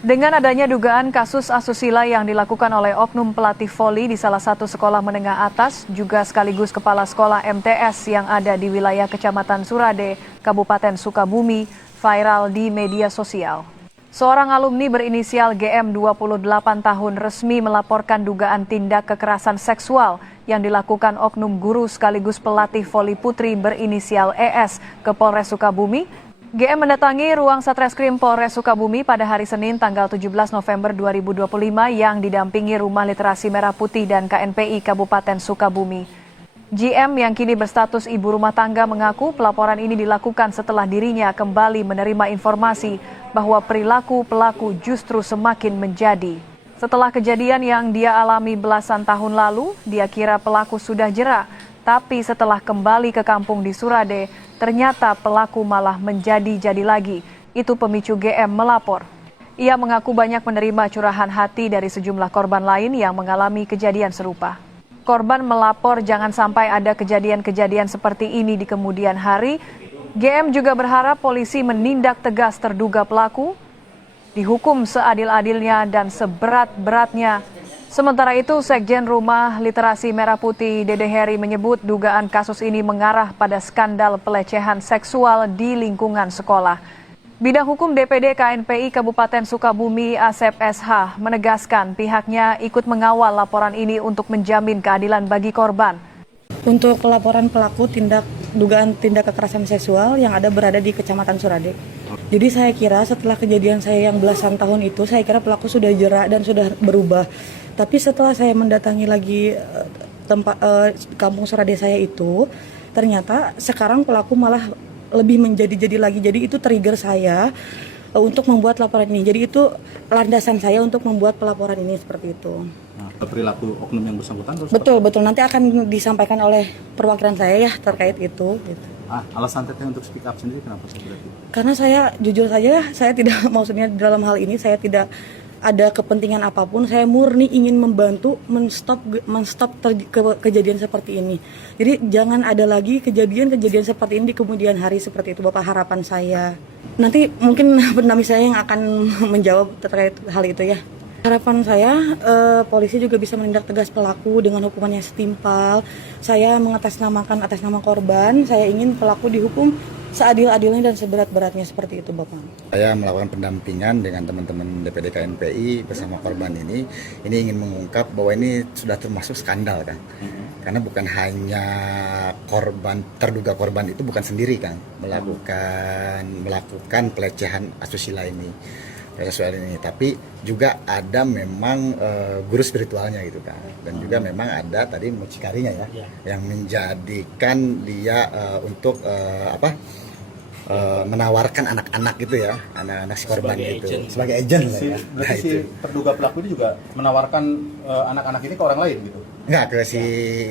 Dengan adanya dugaan kasus asusila yang dilakukan oleh oknum pelatih voli di salah satu sekolah menengah atas, juga sekaligus kepala sekolah MTS yang ada di wilayah Kecamatan Surade, Kabupaten Sukabumi, viral di media sosial. Seorang alumni berinisial GM 28 tahun resmi melaporkan dugaan tindak kekerasan seksual yang dilakukan oknum guru sekaligus pelatih voli putri berinisial ES ke Polres Sukabumi. GM mendatangi ruang Satreskrim Polres Sukabumi pada hari Senin tanggal 17 November 2025 yang didampingi Rumah Literasi Merah Putih dan KNPI Kabupaten Sukabumi. GM yang kini berstatus ibu rumah tangga mengaku pelaporan ini dilakukan setelah dirinya kembali menerima informasi bahwa perilaku pelaku justru semakin menjadi. Setelah kejadian yang dia alami belasan tahun lalu, dia kira pelaku sudah jera. Tapi setelah kembali ke kampung di Surade, ternyata pelaku malah menjadi-jadi lagi. Itu pemicu GM melapor. Ia mengaku banyak menerima curahan hati dari sejumlah korban lain yang mengalami kejadian serupa. Korban melapor jangan sampai ada kejadian-kejadian seperti ini di kemudian hari. GM juga berharap polisi menindak tegas terduga pelaku, dihukum seadil-adilnya dan seberat-beratnya. Sementara itu, Sekjen Rumah Literasi Merah Putih Dede Heri menyebut dugaan kasus ini mengarah pada skandal pelecehan seksual di lingkungan sekolah. Bidang Hukum DPD KNPI Kabupaten Sukabumi Asep SH menegaskan pihaknya ikut mengawal laporan ini untuk menjamin keadilan bagi korban. Untuk laporan pelaku dugaan tindak kekerasan seksual yang berada di Kecamatan Surade. Jadi saya kira setelah kejadian saya yang belasan tahun itu, saya kira pelaku sudah jera dan sudah berubah. Tapi setelah saya mendatangi lagi kampung Surade saya itu, ternyata sekarang pelaku malah lebih menjadi-jadi lagi. Jadi itu trigger saya untuk membuat laporan ini. Jadi itu landasan saya untuk membuat pelaporan ini seperti itu. Nah, perilaku oknum yang bersangkutan terus betul, nanti akan disampaikan oleh perwakilan saya ya terkait itu. Gitu. Alasan teteh untuk speak up sendiri kenapa seperti itu? Karena saya jujur saja, saya tidak maksudnya dalam hal ini saya tidak ada kepentingan apapun, saya murni ingin membantu menstop kejadian seperti ini. Jadi jangan ada lagi kejadian-kejadian seperti ini di kemudian hari seperti itu, Bapak, harapan saya. Nanti mungkin pendamping saya yang akan menjawab terkait hal itu ya. Harapan saya polisi juga bisa menindak tegas pelaku dengan hukuman yang setimpal. Saya mengatasnamakan atas nama korban, saya ingin pelaku dihukum seadil-adilnya dan seberat-beratnya seperti itu, Bapak. Saya melakukan pendampingan dengan teman-teman DPD KNPI bersama korban ini ingin mengungkap bahwa ini sudah termasuk skandal kan. Karena bukan hanya terduga korban itu bukan sendiri kan melakukan pelecehan asusila ini. Tapi juga ada memang guru spiritualnya gitu kan, dan juga memang ada tadi mucikarinya ya, yang menjadikan dia untuk menawarkan anak-anak gitu ya, anak-anak si korban itu sebagai agent lah ya. Berarti si terduga pelaku ini juga menawarkan anak-anak ini ke orang lain gitu? Enggak, ke si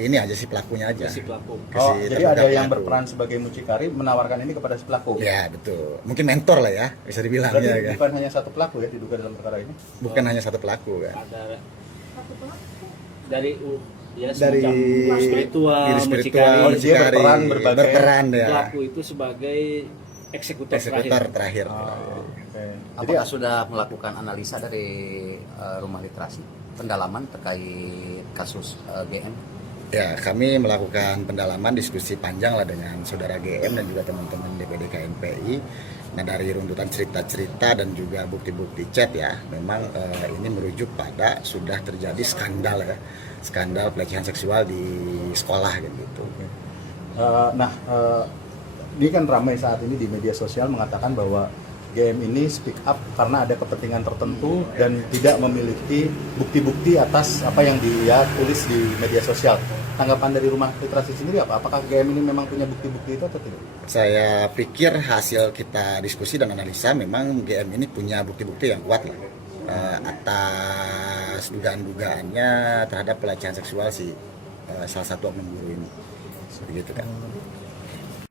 ini aja, si pelakunya aja. Si pelaku. Jadi ada yang berperan sebagai mucikari menawarkan ini kepada si pelaku? Ya betul, mungkin mentor lah ya, bisa dibilang. Berarti ya, bukan hanya satu pelaku ya diduga dalam perkara ini? Bukan hanya satu pelaku kan. Ada dari spiritual, mucikari. Dia berperan ya. Pelaku itu sebagai eksekutor terakhir. Okay. Apakah sudah melakukan analisa dari Rumah Literasi pendalaman terkait kasus GM? Ya, kami melakukan pendalaman, diskusi panjang lah dengan saudara GM dan juga teman-teman DPD KNPI. Nah, dari runtutan cerita-cerita dan juga bukti-bukti chat ya, memang ini merujuk pada sudah terjadi skandal ya, skandal pelecehan seksual di sekolah gitu. Ini kan ramai saat ini di media sosial mengatakan bahwa GM ini speak up karena ada kepentingan tertentu dan tidak memiliki bukti-bukti atas apa yang dia tulis di media sosial. Tanggapan dari Rumah Literasi sendiri apa? Apakah GM ini memang punya bukti-bukti itu atau tidak? Saya pikir hasil kita diskusi dan analisa memang GM ini punya bukti-bukti yang kuat lah atas dugaan-dugaannya terhadap pelecehan seksual salah satu oknum guru ini. Begitu kan.